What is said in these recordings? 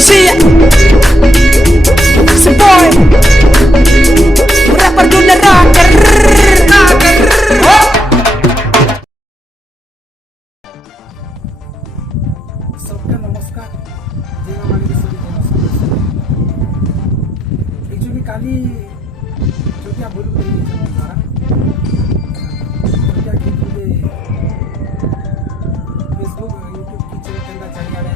Shit, it's a boy, rapper dunia rocker. सबका नमस्कार actually काली छोटिया बोल द्वारा छोटिया की फेसबुक यूट्यूब की चैनल चारियाडे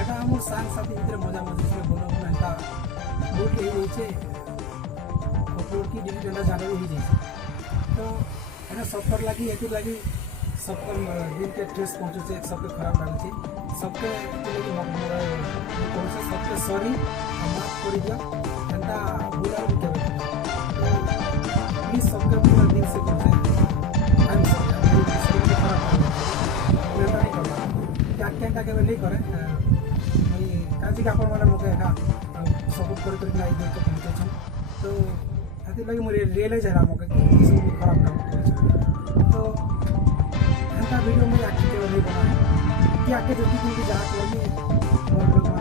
এটা আমার সাং সাথী ভিতরে মজা মজা করে বলো এটা বহুত এই হইছে अपलोड की डिलीट करना जाने हो ही जाए तो है ना सब लगी एक लगी सबको दिन के ट्रेस पहुँचे सबके खराब लगे सबके पहुँचे सबके सॉरी माफ कर दिया एंता बुरा भी क्या तो प्लीज सबके पूरा दिन से पहुँचे आई एम सॉरी खराब नहीं करना क्या क्या के नहीं करे काजी का मैंने मोके सपोर्ट कर पहुँचे तो हाथी लगे मुझे रियलाइज है मोके कि सब खराब काम तो एंता वीडियो मुझे आके केवल नहीं बना है कि आके जो कि जहाँ लगे